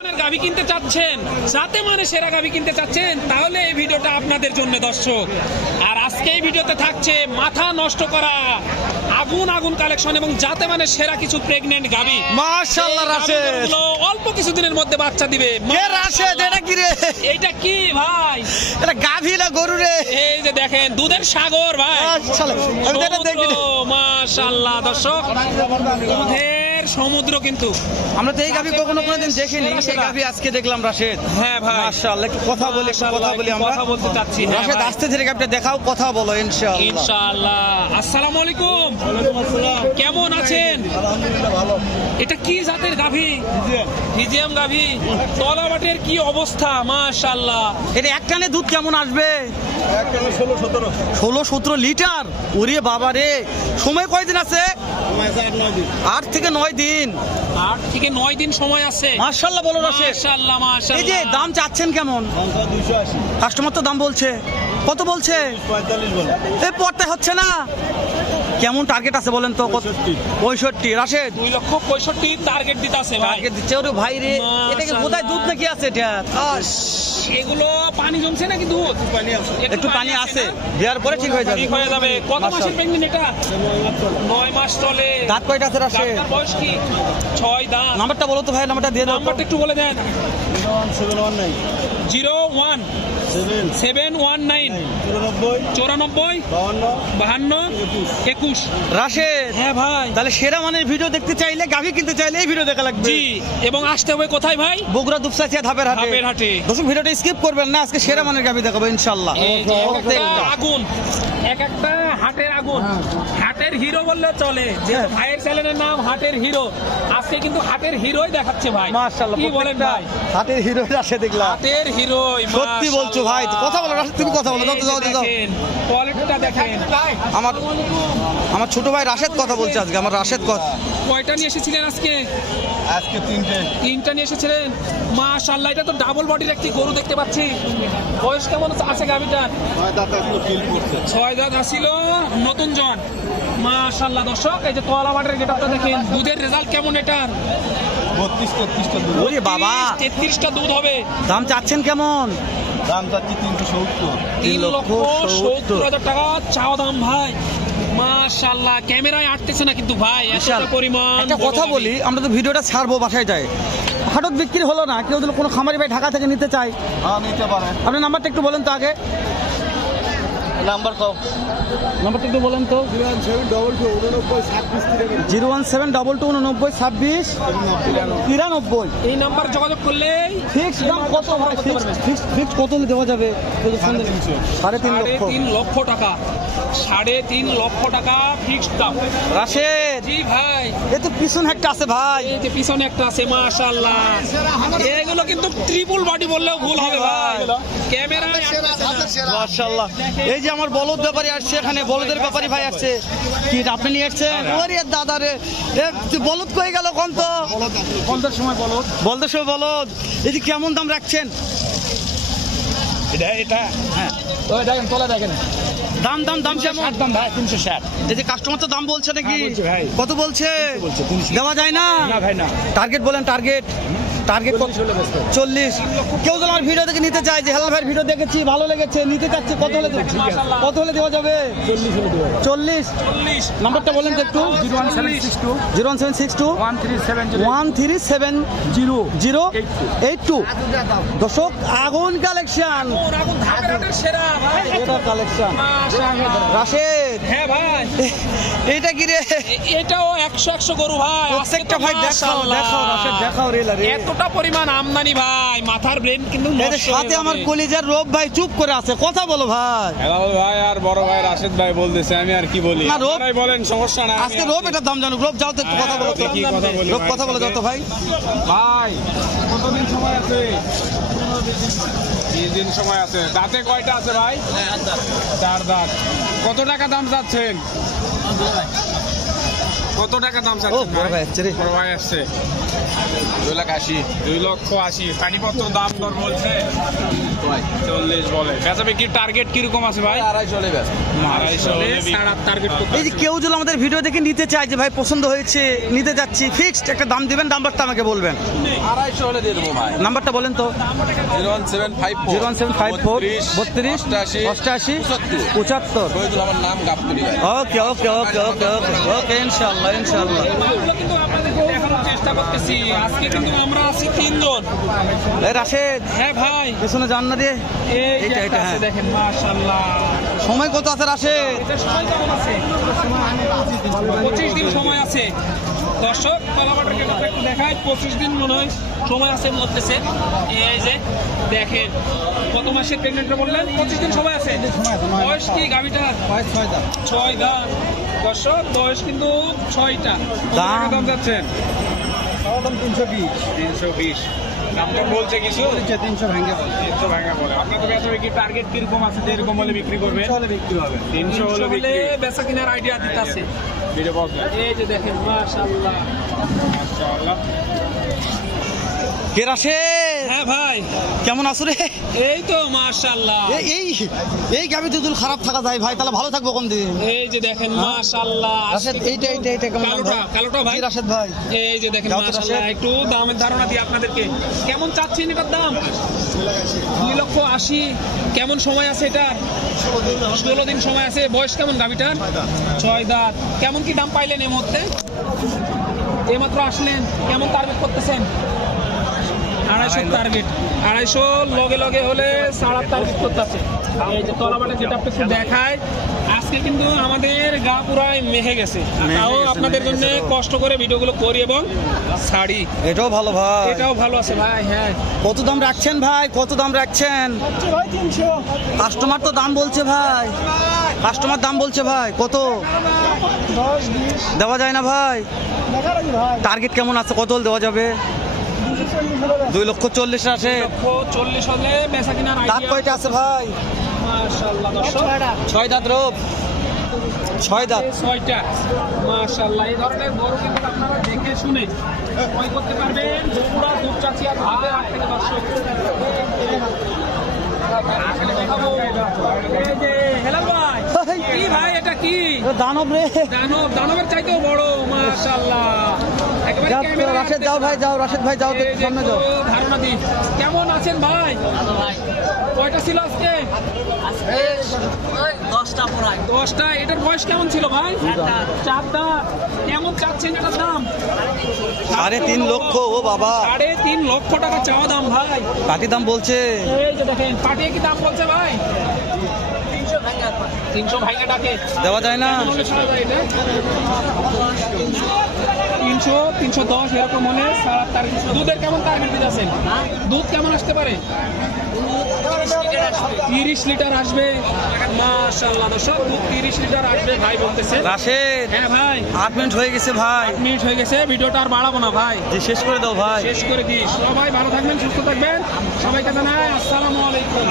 গাভী কিনতে চাচ্ছেন, যাতে মানে সেরা গাভী কিনতে চাচ্ছেন, তাহলে এই ভিডিওটা আপনাদের জন্য দর্শক। আর আজকে এই ভিডিওতে থাকছে মাথা নষ্ট করা আগুন আগুন কালেকশন এবং যাতে মানে সেরা কিছু প্রেগন্যান্ট গাভী। মাশাআল্লাহ রাশেদ, অল্প কিছুদিনের মধ্যে বাচ্চা দিবে। কে রাশেদ, এটা কি রে? এইটা কি ভাই? এটা গাভী না গরু রে? এই যে দেখেন দুধের সাগর ভাই। মাশাআল্লাহ, আমি এটা দেখি। মাশাআল্লাহ দর্শক, দুধের সমুদ্র। কিন্তু আমরা তো এই গাভী কখনো কোনোদিন দেখিনি, এই গাভী আজকে দেখলাম রাশেদ। হ্যাঁ ভাই, মাশাআল্লাহ, একটু কথা বলি আমরা। কথা বলতে চাচ্ছি। হ্যাঁ রাশেদ, আস্তে ধীরে গাভীটা দেখাও, কথা বলো ইনশাআল্লাহ। ইনশাআল্লাহ। আসসালামু আলাইকুম, কেমন আছেন? আলহামদুলিল্লাহ ভালো। এটা কি জাতের গাভী? ফিজিয়াম গাভী। তলাবাটের কি অবস্থা? মাশাআল্লাহ। এটা এক টানে দুধ কেমন আসবে? 16-17 লিটার। ওরে বাবা রে, সময় কয়দিন আছে? 8 থেকে 9 দিন। 8 থেকে 9 দিন সময় আছে। মাশাআল্লাহ বলো রাশেদ। মাশাআল্লাহ মাশাআল্লাহ। এই যে দাম চাচ্ছেন কেমন? 280। কাস্টমার তো দাম বলছে, কত বলছে? 45 বলে। এই পড়তে হচ্ছে না। কেমন টার্গেট আছে বলেন তো? 65। রাশেদ 2,65,000 টার্গেট দিতে আছে ভাই। টার্গেট দিচ্ছে। ওরে ভাই রে, এটা কি বোধহয় দুধ নাকি আছে? এটা এগুলো পানি জমছে নাকি দুধ? পানি আছে। একটু পানি আছে, দেওয়ার পরে ঠিক হয়ে যাবে। ঠিক হয়ে যাবে। কত মাসের প্রেগনেন্ট এটা? 9 মাস চলে। দাঁত কয়টা আছে রাশেদ? গাভীর বয়স কি? 6 দাঁত। নাম্বারটা বলো তো ভাই, নাম্বারটা দিয়ে দাও। নাম্বারটা একটু বলে দেন। 719 01 719 94 52 21। রাশেদ, হ্যাঁ ভাই। তাহলে সেরা মানের ভিডিও দেখতে চাইলে, গাভী কিনতে চাইলে এই ভিডিও দেখা লাগবে। জি, এবং আসতে হবে কোথায় ভাই? বগুড়া দুপসাচিয়া ধাপের ধাপের হাটে। দর্শক, ভিডিওটা স্কিপ করবেন না, আজকে সেরা মানের গাভী দেখাবো ইনশাআল্লাহ। এই যে এক একটা আগুন, এক একটা হাটের আগুন, হাটের হিরো বললে চলে। যে ভাইয়ের চ্যানেলের নাম হাটের হিরো, আজকে কিন্তু হাটের হিরোই দেখাচ্ছে ভাই। মাশাআল্লাহ, কি বলেন ভাই? হাটের হিরো রাশেদ দেখলাম। হাটের হিরোই। সত্যি বলছো ভাই, কথা বলো রাশেদ, তুমি কথা বলো। যাও। কোয়ালিটিটা দেখেন। আমার ছোট ভাই রাশেদ কথা বলছে আজকে। আমার রাশেদ কথা। কয়টা নিয়ে এসেছিলেন আজকে? আজকে 3টে। 3টা নিয়ে এসেছিলেন। মাশাআল্লাহ, এটা তো ডাবল বডির একটি গরু দেখতে পাচ্ছি। বয়স কেমন আছে গাভীটার? 9 দাঁত এখনো ফিল করছে। 6 দাঁত আসিল, নতুন জন। মাশাআল্লাহ দর্শক, এই যে তোয়ালা বাটের গেটআপটা দেখেন। দুধের রেজাল্ট কেমন এটার? 32-33টা দুধ। ওরে বাবা, 33টা দুধ হবে। দাম চাচ্ছেন কেমন? দাম চাচ্ছি 370। 3,70,000 টাকা চাওয়া দাম ভাই। মাশাআল্লাহ, ক্যামেরায় আটতেছে না কিন্তু ভাই, এতটা পরিমাণ। একটা কথা বলি, আমরা তো ভিডিওটা ছাড়বো বাসায় যাই, হাটত বিক্রি হলো না, কেউ যদি কোনো খামারি ভাই ঢাকা থেকে নিতে চায়, হ্যাঁ, নিতে পারেন। আপনার নাম্বারটা একটু বলেন তো আগে। নাম্বার কও। নাম্বারটা একটু বলেন তো। 01722892693। এই নাম্বার যোগাযোগ করলেই ফিক্সড দাম কত ভাই? ফিক্সড কত হলে দেওয়া যাবে? 3.5 লক্ষ টাকা। 3.5 লক্ষ টাকা ফিক্সড দাম। রাশেদ, জি ভাই। এ তো পিছন একটা আছে ভাই। এই যে পিছনে একটা আছে। মাশাআল্লাহ, এগুলো কিন্তু ট্রিপল বডি বললেও ভুল হবে ভাই। ক্যামেরায় আটতেছে না। মাশাআল্লাহ, এই যে আমার বলদ ব্যাপারী আসছে এখানে, বলদের ব্যাপারী ভাই আসছে। কি এটা আপনি নিয়ে আসছেন? ওরে দাদা রে, বলদ কই গেল? কোন তো কোনটার সময় বলো? বলদের সময় বলদ। এই যে কেমন দাম রাখছেন? এটা হ্যাঁ, ওই দেখেন, তোলা দেখেন। দাম কেমন? দাম ভাই 360। এই যে কাস্টমার তো দাম বলছে নাকি? হ্যাঁ, বলছে ভাই। কত বলছে? 300 দেওয়া যায় না? না ভাই, না। টার্গেট বলেন, টার্গেট 40। কেউ যদি আমার ভিডিও দেখে নিতে চায়, যে হেলাল ভাইয়ের ভিডিও দেখেছি, ভালো লেগেছে, নিতে চাচ্ছে, কত হলে দেওয়া যাবে? 40। নাম্বারটা বলেন তো একটু। 01762 01762 137 137 দর্শক, আগুন কালেকশন, আগুন ধাপের হাটের সেরা ভাই। এটা কালেকশন। মাশাআল্লাহ। রাশেদ, হ্যাঁ ভাই, এইটা কি রে? এটাও 100 গরু ভাই। প্রত্যেকটা ভাই দেখাও রাশেদ, দেখাও রে। এতটা পরিমাণ আমদানি ভাই, মাথার ব্রেন কিন্তু এই যে নষ্ট সাথে হয়ে আমার যাবে। কলিজার রব ভাই চুপ করে আছে, কথা বলো ভাই। হেলাল ভাই আর বড় ভাই রাশেদ ভাই বলতেছে, আমি আর কি বলি? না, রোব- আপনারাই বলেন, সমস্যা নাই। আজকে রব এটার দাম জানো? রব যাও তো একটু কথা বলো তো। কি কথা বলি রব ভাই? কথা বলে যাও তো ভাই। ভাই কতদিন সময় আছে? 3 দিন সময় আছে। দাঁতে কয়টা আছে ভাই? 4 দাঁত। কত টাকা দাম চাচ্ছেন? কত টাকা দাম ও চাচ্ছেন বড় ভাই আসছে রে। বড় ভাই আসছে। 2,80,000 2,80,000 পানিপত্র দাম দর বলছে 40 বলে। বেচা বিক্রির টার্গেট কিরকম আছে ভাই? 250 লেবে 250 হলে টার্গেট এই যে কেউ যদি আমাদের ভিডিও দেখে নিতে চায় যে ভাই পছন্দ হয়েছে নিতে যাচ্ছি, ফিক্সড একটা দাম দিবেন, নাম্বারটা আমাকে বলবেন। 250 হলে দিয়ে দেবো ভাই। নাম্বারটা বলেন তো। 01754 01754 32 88 75। শহীদুল আমার নাম গাবতলী ভাই। ওকে ওকে ওকে ওকে ওকে ওকে ইনশাআল্লাহ ইনশাআল্লাহ। মাছগুলো কিন্তু আপনাদেরকে দেখানোর চেষ্টা করতেছি। আজকে কিন্তু আমরা আছি 3 জন। এই রাশেদ হ্যাঁ ভাই, পেছনে যান না রে। এই যে এটা, একটা এটা, আছে হ্যাঁ। দেখেন, মাশাআল্লাহ। সময় কত আছে রাশেদ? এটা সময় কেমন আছে? 25 দিন সময় আছে। দর্শক কলাবাটাকে একটু দেখায়, 25 দিন মনে হয় সময় আছে বলতেছে। এই যে দেখেন, কত মাসের প্রেগনেন্ট বললেন? 25 দিন সময় আছে। বয়স কি গাভীটার? 6 দাঁত। দর্শক বয়স কিন্তু 6টা। কত টাকা দাম যাচ্ছেন? 320 দাম তো বলছে কিছু 300 ভেঙে বল। 300 ভাঙা বলে। আপনার তো বেচা বিক্রির টার্গেট কিরকম আছে যে এরকম হলে বিক্রি করবে? বিক্রি হবে। 300 হলে হলে বিক্রি। বেচা কিনার আইডিয়া দিতেছে। ভিডিও বক্স এই যে দেখেন, মাশাআল্লাহ। মাশাআল্লাহ। কে রাশেদ? হ্যাঁ ভাই, কেমন আছো রে? এই তো মাশাআল্লাহ। এই এই গাবি যদি খারাপ থাকা যায় ভাই তাহলে ভালো থাকবো কোন দিন? এই যে দেখেন, মাশাআল্লাহ। রাশেদ এইটা কেমন দাম কালোটা, ভাই? কালোটা ভাই। জি রাশেদ ভাই। এই যে দেখেন, দাও তো মাশাআল্লাহ। রাশেদ। একটু দামের ধারণা দিই আপনাদেরকে। কেমন চাচ্ছেন এটার দাম? 2,80,000। কেমন সময় আছে এটা? 16 দিন সময় আছে। বয়স কেমন গাভিটার? 6 দাঁত। কেমন কি দাম পাইলেন এই মুহূর্তে? এইমাত্র আসলেন, কেমন টার্গেট করতেছেন? 250 টার্গেট। 250 লগে লগে হলে 7.5 টার্গেট করতেছে। এই যে তলাবাটা যেটা আপনি একটু দেখায়, আজকে কিন্তু আমাদের গা পুরাই মেহে গেছে। তাও আপনাদের জন্য কষ্ট করে ভিডিওগুলো করি এবং ছাড়ি। এটাও ভালো ভাই। এটাও ভালো আছে ভাই। হ্যাঁ, কত দাম রাখছেন ভাই? কত দাম রাখছেন? কাস্টমার তো দাম বলছে ভাই। কাস্টমার দাম বলছে ভাই। কত দেওয়া যায় না ভাই? টার্গেট কেমন আছে? কত হলে দেওয়া যাবে? 2,40,000 আছে। 40 হলে বেচা কিনার দাঁত আইডিয়া। কয়টা আছে ভাই? মাশাআল্লাহ দর্শক, 6 দাঁত রূপ। 6 দাঁত। 6টা। মাশাআল্লাহ। এই ধরনের গরু কিন্তু আপনারা দেখে শুনে ক্রয় করতে পারবেন বগুড়া দুপচাচিয়া ভাতের হাট থেকে। দর্শক আসলে দেখাবো। এই যে হেলাল ভাই, কি ভাই এটা কি? দানব রে। দানবের চাইতেও বড়। মাশাআল্লাহ। একেবারে যাও, ক্যামেরায় রাশেদ যাও ভাই, যাও রাশেদ ভাই, যাও এই যে সামনে একটু যাও। ধারণা দিই। কেমন আছেন ভাই? কয়টা ছিল আজকে? 10টা। এটার বয়স কেমন ছিল ভাই? 4 দাঁত। কেমন চাচ্ছেন এটার দাম? 3.5 লক্ষ। ও বাবা, 3.5 লক্ষ টাকা চাওয়া দাম ভাই। পাটি দাম বলছে। এই যে দেখেন, পাটিয়ে কি দাম বলছে ভাই? 300 ভাইয়া ডাকে। দেওয়া যায় না? কেমন হলে ছাড়া যায় এটা? 300, 310 এরকম হলে 7.5। দুধের কেমন টার্গেট দিতেছেন? দুধ কেমন আসতে পারে? 30 লিটার আসবে। মাশাআল্লাহ দর্শক, দুধ 30 লিটার আসবে ভাই বলতেছে। রাশেদ হ্যাঁ ভাই, 8 মিনিট হয়ে গেছে ভাই। 8 মিনিট হয়ে গেছে। ভিডিওটা আর বাড়াবো না ভাই, যে শেষ করে দাও ভাই। শেষ করে দিই। সবাই ভালো থাকবেন, সুস্থ থাকবেন। সবাইকে জানাই আসসালামু আলাইকুম।